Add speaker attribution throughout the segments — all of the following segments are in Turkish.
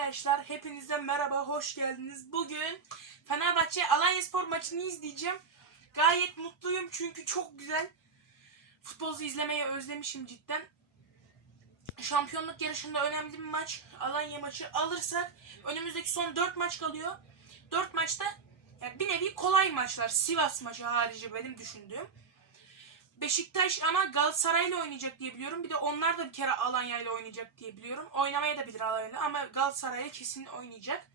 Speaker 1: arkadaşlar. Hepinize merhaba, hoş geldiniz. Bugün Fenerbahçe Alanya Spor maçını izleyeceğim. Gayet mutluyum çünkü çok güzel. Futbolu izlemeyi özlemişim cidden. Şampiyonluk yarışında önemli bir maç. Alanya maçı alırsak önümüzdeki son 4 maç kalıyor. 4 maçta yani bir nevi kolay maçlar. Sivas maçı harici benim düşündüğüm. Beşiktaş ama Galatasaray'la oynayacak diye biliyorum. Bir de onlar da bir kere Alanya'yla oynayacak diye biliyorum. Oynamaya da bilir Alanya'yla ama Galatasaray'la kesin oynayacak.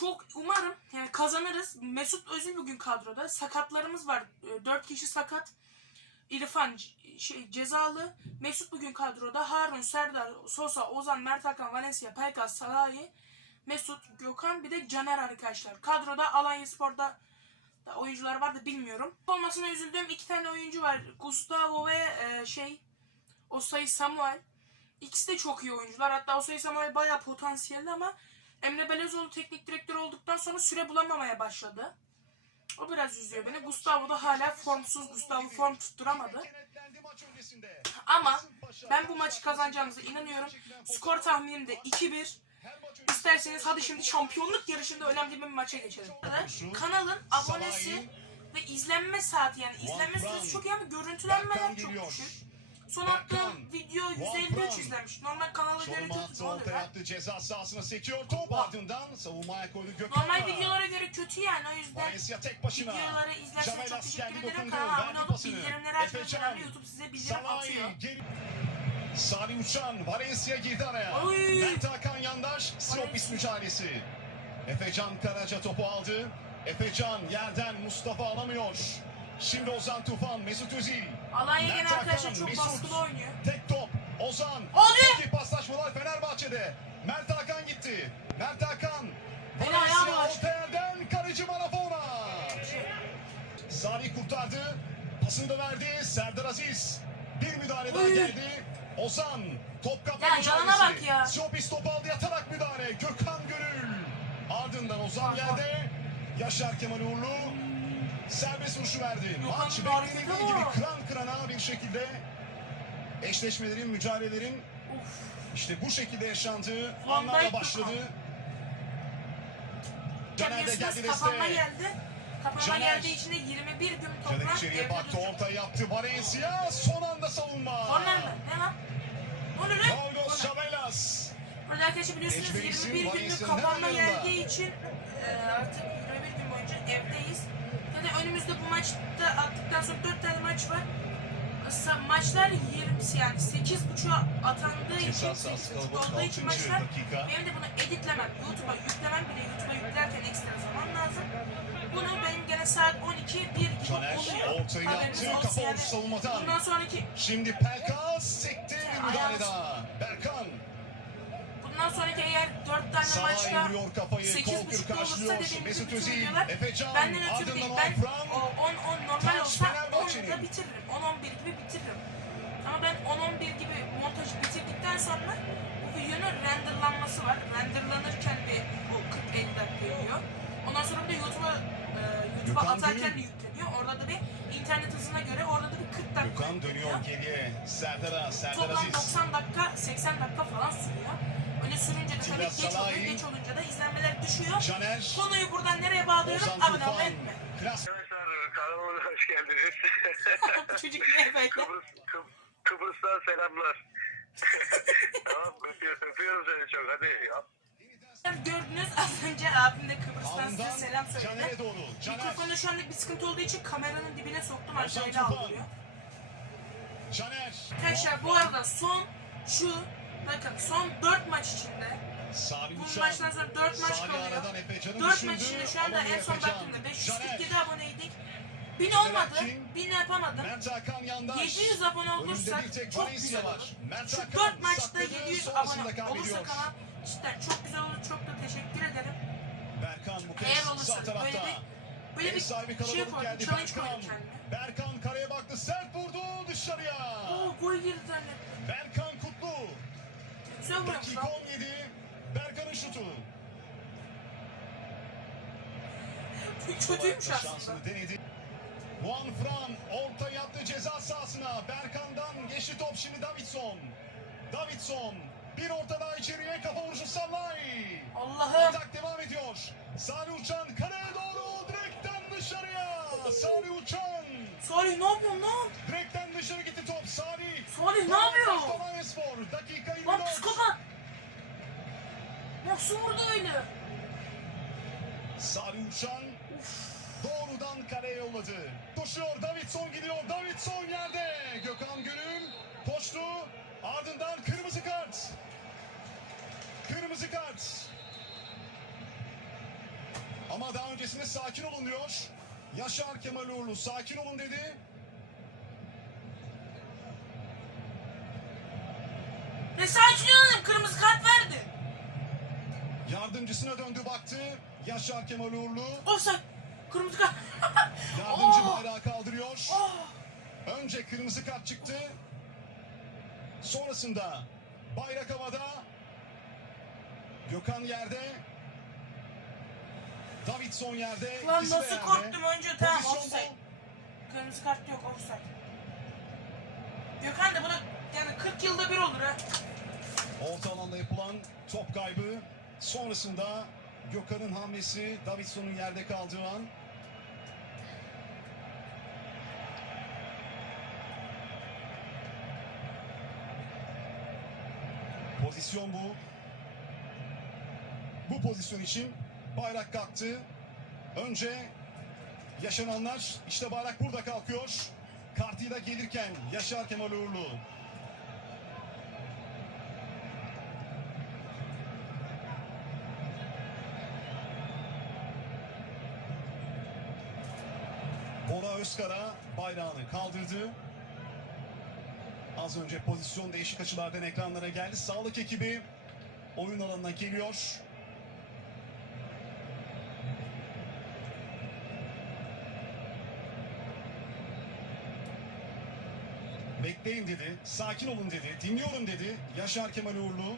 Speaker 1: Çok umarım yani kazanırız. Mesut Özil bugün kadroda. Sakatlarımız var. 4 kişi sakat. İrfan şey, cezalı. Mesut bugün kadroda. Harun, Serdar, Sosa, Ozan, Mert Hakan, Valencia, Paykas, Salahi, Mesut, Gökhan bir de Caner arkadaşlar. Kadroda Alanya Spor'da da oyuncular var da bilmiyorum. Olmasına üzüldüğüm iki tane oyuncu var. Gustavo ve e, şey Osayi Samuel. İkisi de çok iyi oyuncular. Hatta Osayi Samuel bayağı potansiyelli ama Emre Belezoğlu teknik direktör olduktan sonra süre bulamamaya başladı. O biraz üzüyor beni. Gustavo da hala formsuz. Gustavo form tutturamadı. Ama ben bu maçı kazanacağımıza inanıyorum. Skor tahminim de 2-1. İsterseniz hadi şimdi şampiyonluk yarışında önemli bir maça geçelim. Kanalın abonesi ve izlenme saati yani izlenme süresi çok iyi ama görüntülenmeler çok düşük. Son attığım video 153 izlenmiş. Normal kanala göre kötü oluyor
Speaker 2: yaptı ceza sahasına sekiyor. Top ardından savunmaya koydu Gökhan.
Speaker 1: Normal videolara göre kötü yani o yüzden
Speaker 2: Valencia tek başına.
Speaker 1: videoları izlerseniz çok teşekkür ederim. Kanala abone olup bildirimleri
Speaker 2: Efecan.
Speaker 1: önemli. YouTube size bildirim atıyor.
Speaker 2: Salih Uçan Valencia girdi araya. Mert Hakan yandaş. Siopis mücadelesi. Efecan Karaca topu aldı. Efecan yerden Mustafa alamıyor. Şimdi Ozan Tufan, Mesut Özil.
Speaker 1: Alanya
Speaker 2: Mert
Speaker 1: gene
Speaker 2: Hakan,
Speaker 1: arkadaşlar çok
Speaker 2: Mesut.
Speaker 1: baskılı oynuyor.
Speaker 2: Tek top. Ozan. Çok iyi paslaşmalar Fenerbahçe'de. Mert Hakan gitti. Mert Hakan. Valencia orta yerden kaleci Marafona. Salih kurtardı. Pasını da verdi. Serdar Aziz. Bir müdahale daha geldi. Ozan. Top kapma
Speaker 1: Ya yalana bak ya.
Speaker 2: Siopis top aldı yatarak müdahale. Gökhan Gönül. Ardından Ozan yerde. Yaşar Kemal Uğurlu. Serbest vuruşu verdi.
Speaker 1: Gökhan'ın
Speaker 2: Maç beklediği gibi kıran kırana bir şekilde eşleşmelerin, mücadelelerin
Speaker 1: Uf.
Speaker 2: işte bu şekilde yaşandığı anlarla başladı.
Speaker 1: Gökhan.
Speaker 2: Caner de
Speaker 1: Biliyorsunuz
Speaker 2: geldi desteğe.
Speaker 1: geldi. Kapanma
Speaker 2: Caner.
Speaker 1: geldiği için de 21 gün
Speaker 2: Caner
Speaker 1: toplam
Speaker 2: içeriye baktı, orta yaptı. Valencia son anda savunma.
Speaker 1: Korner mi? Ne lan? Ne lan?
Speaker 2: Carlos
Speaker 1: Korner.
Speaker 2: Chavelas.
Speaker 1: Burada arkadaşlar biliyorsunuz
Speaker 2: Tecrübelisin,
Speaker 1: 21 günlük
Speaker 2: yanında.
Speaker 1: geldiği için e, artık 21 gün boyunca evdeyiz. Zaten önümüzde bu maçta attıktan sonra 4 tane maç var. Sa- Maçlar 20 yani 8.30'a atandığı için
Speaker 2: Ceza sahası
Speaker 1: 8.30
Speaker 2: kalabalık,
Speaker 1: olduğu için maçlar
Speaker 2: dakika.
Speaker 1: benim de bunu editlemem, YouTube'a yüklemem bile YouTube'a yüklerken ekstra zaman lazım. Bunu benim gene saat 12 1 gibi
Speaker 2: ortayı
Speaker 1: Haberiniz olsun yani. Bundan sonraki
Speaker 2: Şimdi Pelkas sekti bir müdahale
Speaker 1: Ayağını-
Speaker 2: daha. Berkan
Speaker 1: bundan sonraki eğer 4 tane
Speaker 2: sağa
Speaker 1: maçta
Speaker 2: vuruyor kafayı.
Speaker 1: 8.30
Speaker 2: Kolkür
Speaker 1: olursa
Speaker 2: karşılıyor.
Speaker 1: dediğim gibi bütün videolar benden ötürü değil. Ben
Speaker 2: Afran.
Speaker 1: o 10-10 normal olsa
Speaker 2: Fenerbahçe'nin.
Speaker 1: 10'da bitiririm. 10-11 gibi bitiririm. Ama ben 10-11 gibi montajı bitirdikten sonra bu videonun renderlanması var. Renderlanırken bir o 40-50 dakika yiyor. Ondan sonra bir de YouTube'a YouTube'a
Speaker 2: Gökhan
Speaker 1: atarken de yükleniyor. Orada da bir internet hızına göre orada da bir 40 dakika
Speaker 2: Gökhan dönüyor geriye. Serdar'a, Serdar
Speaker 1: Toplam
Speaker 2: Aziz.
Speaker 1: 90 dakika, 80 dakika falan sürüyor. Öyle sürünce de tabii geç oluyor, geç olunca da izlenmeler düşüyor.
Speaker 2: Caner,
Speaker 1: Konuyu buradan nereye bağlıyorum?
Speaker 2: Ozan
Speaker 1: Abone
Speaker 2: Tufan,
Speaker 1: olmayı unutmayın.
Speaker 2: Klas
Speaker 3: Arkadaşlar kanalıma hoş geldiniz.
Speaker 1: Çocuk niye böyle?
Speaker 3: Kıbrıs, Kıb Kıbrıs'tan selamlar. tamam öpüyorum, öpüyorum seni çok hadi.
Speaker 1: Gördünüz az önce abim de Kıbrıs'tan size selam söyledi. Mikrofonda şu anlık bir sıkıntı olduğu için kameranın dibine soktum aşağıyla
Speaker 2: Tufan.
Speaker 1: algılıyor.
Speaker 2: Caner.
Speaker 1: Arkadaşlar bu arada son şu bakın son 4 maç içinde bu maçtan sonra 4 maç kalıyor.
Speaker 2: aradan Efecan'ı
Speaker 1: 4
Speaker 2: düşürdü.
Speaker 1: maç içinde şu anda en son baktığımda
Speaker 2: Caner,
Speaker 1: 547 aboneydik. 1000
Speaker 2: Caner
Speaker 1: olmadı.
Speaker 2: Erkin.
Speaker 1: 1000 yapamadım.
Speaker 2: Mert Hakan yandaş.
Speaker 1: 700 abone olursak çok güzel olur. Şu
Speaker 2: Hakan
Speaker 1: 4 maçta
Speaker 2: sakladı,
Speaker 1: 700
Speaker 2: sonrasında
Speaker 1: abone olursa kanal cidden çok güzel olur. Çok da teşekkür ederim.
Speaker 2: Berkan bu
Speaker 1: Eğer olursa
Speaker 2: sağ
Speaker 1: böyle
Speaker 2: tarafta.
Speaker 1: bir böyle bir şey koydum.
Speaker 2: geldi
Speaker 1: Challenge
Speaker 2: Berkan.
Speaker 1: koydum kendime.
Speaker 2: Berkan kareye baktı sert vurdu dışarıya.
Speaker 1: Oo gol girdi zannettim.
Speaker 2: Berkan Kutlu.
Speaker 1: Güzel vuruyormuş
Speaker 2: Dakika
Speaker 1: lan.
Speaker 2: 17. Berkan'ın şutu.
Speaker 1: Kötüymüş aslında.
Speaker 2: Şansını denedi. Juan Fran orta yaptı ceza sahasına. Berkan'dan geçti top şimdi Davidson. Davidson bir orta daha içeriye kafa vuruşu Sallay. geliyor. Salih Uçan kaleye doğru direkten dışarıya. Salih Uçan.
Speaker 1: Salih ne yapıyorsun lan?
Speaker 2: Direkten dışarı gitti top. Salih.
Speaker 1: Salih ne yapıyor?
Speaker 2: Spor. Dakika
Speaker 1: Lan
Speaker 2: 24.
Speaker 1: psikopat. Nasıl vurdu öyle?
Speaker 2: Salih Uçan doğrudan kaleye yolladı. Koşuyor Davidson gidiyor. Davidson yerde. Gökhan Gönül koştu. Ardından kırmızı kart. Kırmızı kart. Ama daha öncesinde sakin olun diyor. Yaşar Kemal Uğurlu sakin olun dedi.
Speaker 1: Ne sakin olalım kırmızı kart verdi.
Speaker 2: Yardımcısına döndü baktı. Yaşar Kemal Uğurlu
Speaker 1: Offside. Kırmızı kart.
Speaker 2: yardımcı
Speaker 1: Oh!
Speaker 2: bayrağı kaldırıyor.
Speaker 1: Oh.
Speaker 2: Önce kırmızı kart çıktı. Sonrasında bayrak havada. Gökhan yerde. Davidson yerde.
Speaker 1: Lan
Speaker 2: ikisi de
Speaker 1: nasıl
Speaker 2: yerde.
Speaker 1: korktum önce tamam
Speaker 2: Pozisyon
Speaker 1: offside. Kırmızı kart yok offside. Gökhan da buna yani 40 yılda bir olur ha.
Speaker 2: Orta alanda yapılan top kaybı. Sonrasında Gökhan'ın hamlesi Davidson'un yerde kaldığı an. Pozisyon bu. Bu pozisyon için bayrak kalktı. Önce yaşananlar işte bayrak burada kalkıyor. Kartıyla gelirken Yaşar Kemal Uğurlu. Bora Özkara bayrağını kaldırdı. Az önce pozisyon değişik açılardan ekranlara geldi. Sağlık ekibi oyun alanına geliyor. Bekleyin dedi, sakin olun dedi, dinliyorum dedi Yaşar Kemal Uğurlu.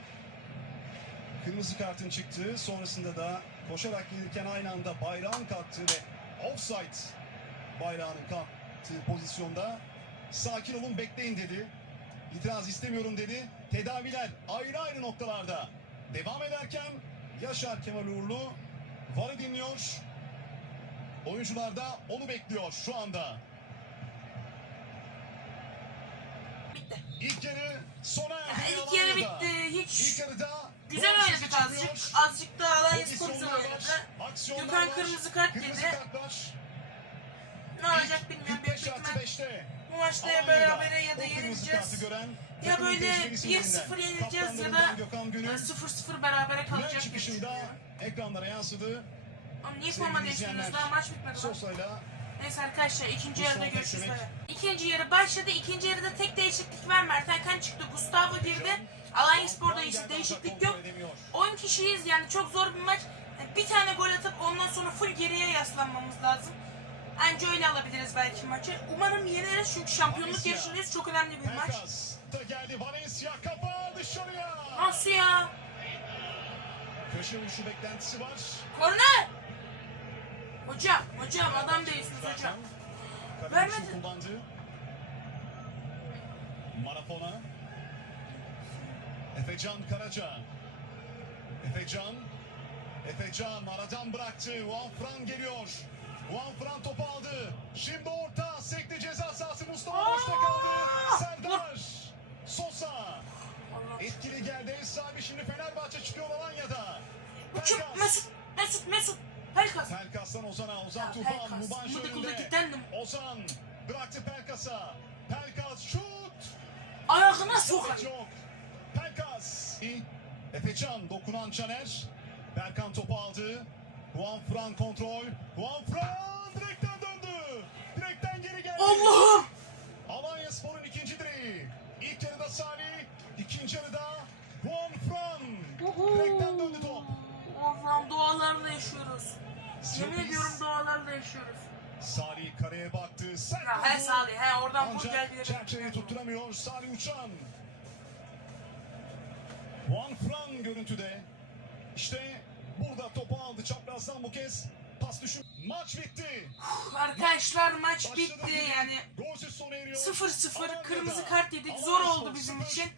Speaker 2: Kırmızı kartın çıktığı, sonrasında da koşarak gelirken aynı anda bayrağın kalktığı ve offside bayrağının kalktığı pozisyonda sakin olun bekleyin dedi. İtiraz istemiyorum dedi. Tedaviler ayrı ayrı noktalarda devam ederken Yaşar Kemal Uğurlu varı dinliyor. Oyuncular da onu bekliyor şu anda.
Speaker 1: Bitti.
Speaker 2: İlk yarı sona erdi.
Speaker 1: Ya, ilk yarı bitti.
Speaker 2: İlk
Speaker 1: Hiç
Speaker 2: yarıda
Speaker 1: güzel oynadık azıcık. Azıcık da Alanya Spor güzel oynadı. Gökhan kırmızı kart
Speaker 2: var.
Speaker 1: Ne olacak
Speaker 2: İlk
Speaker 1: bilmiyorum. Büyük
Speaker 2: 45 artı
Speaker 1: ihtimal
Speaker 2: 5'te.
Speaker 1: bu maçta ya berabere ya da yenileceğiz. Ya böyle
Speaker 2: tecrübesi
Speaker 1: 1-0
Speaker 2: yüzünden
Speaker 1: yenileceğiz ya da
Speaker 2: Gökhan Gönül
Speaker 1: 0-0 berabere
Speaker 2: Gülen
Speaker 1: kalacak
Speaker 2: ekranlara yansıdı.
Speaker 1: Oğlum niye forma
Speaker 2: izleyenler,
Speaker 1: Daha maç bitmedi.
Speaker 2: Sosa'yla
Speaker 1: Neyse arkadaşlar ikinci yarıda görüşürüz. İkinci yarı başladı. İkinci yarıda tek değişiklik var. Mert Hakan çıktı. Gustavo girdi. Alanya Spor'da hiç
Speaker 2: Van
Speaker 1: değişiklik yok.
Speaker 2: edemiyor.
Speaker 1: 10 kişiyiz yani çok zor bir maç. Yani Bir tane gol atıp ondan sonra full geriye yaslanmamız lazım. Anca öyle alabiliriz belki maçı. Umarım yeneriz çünkü şampiyonluk yarışındayız. Çok önemli bir maç.
Speaker 2: Geldi Valencia kafa dışarıya.
Speaker 1: Nasıl ya?
Speaker 2: Köşe vuruşu beklentisi var.
Speaker 1: Korner! Hocam, hocam adam değilsiniz hocam. Vermedi.
Speaker 2: kullandı. Marafona. Efecan Karaca. Efecan. Efecan aradan bıraktı. Juan Fran geliyor. Juan Fran topu aldı. Şimdi orta. Sekti ceza sahası. Mustafa boşta kaldı. Serdar. Sosa. Etkili geldi. Ev sahibi şimdi Fenerbahçe çıkıyor Alanya'da. Pelkas.
Speaker 1: Mesut,
Speaker 2: Ozan'a. Ozan
Speaker 1: Ya
Speaker 2: Tufan.
Speaker 1: Pelkas.
Speaker 2: Muban
Speaker 1: Mıdıkıldaki
Speaker 2: önünde. Ozan bıraktı Pelkas'a. Pelkas şut.
Speaker 1: Ayağına sokar.
Speaker 2: Pelkas. Efecan dokunan Caner. Berkan topu aldı. Juan Fran kontrol. Juan Fran direkten döndü. Direkten geri geldi.
Speaker 1: Allah'ım.
Speaker 2: Alanya Spor'un ikinci direği. İlk yarıda Salih. ikinci yarıda Juan Fran. Direkten döndü top.
Speaker 1: Allah'ım dualarla yaşıyoruz. Yemin Dualarla yaşıyoruz.
Speaker 2: Salih kareye baktı. Sert
Speaker 1: Ya he. Salih he oradan vur gel bir
Speaker 2: çerçeveyi tutturamıyor Salih Uçan. Juan Fran görüntüde. İşte burada topu aldı çaprazdan bu kez. Pas düşün. Maç bitti.
Speaker 1: Arkadaşlar maç
Speaker 2: Başladı
Speaker 1: bitti yani.
Speaker 2: Golsüz sona eriyor.
Speaker 1: 0-0
Speaker 2: Alanya'da.
Speaker 1: kırmızı kart yedik. Zor oldu bizim için.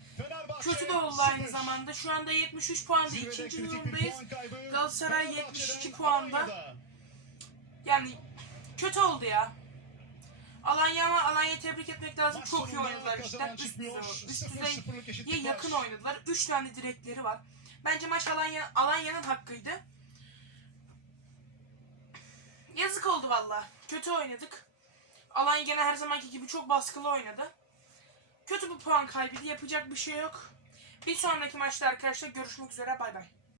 Speaker 1: Kötü de oldu aynı zamanda. Şu anda 73 puanda ikinci durumdayız. Galatasaray
Speaker 2: Fenerbahçe'den
Speaker 1: 72 puanda. Yani kötü oldu ya. Alanya ama Alanya'yı tebrik etmek lazım.
Speaker 2: Maç
Speaker 1: Çok iyi oynadılar
Speaker 2: kazanan
Speaker 1: Üst düzey, üst
Speaker 2: 0-0'lık
Speaker 1: düzeye yakın oynadılar. 3 tane direkleri var. Bence maç Alanya Alanya'nın hakkıydı. Yazık oldu valla. Kötü oynadık. Alanya gene her zamanki gibi çok baskılı oynadı. Kötü bir puan kaybıydı. Yapacak bir şey yok. Bir sonraki maçta arkadaşlar görüşmek üzere. Bay bay.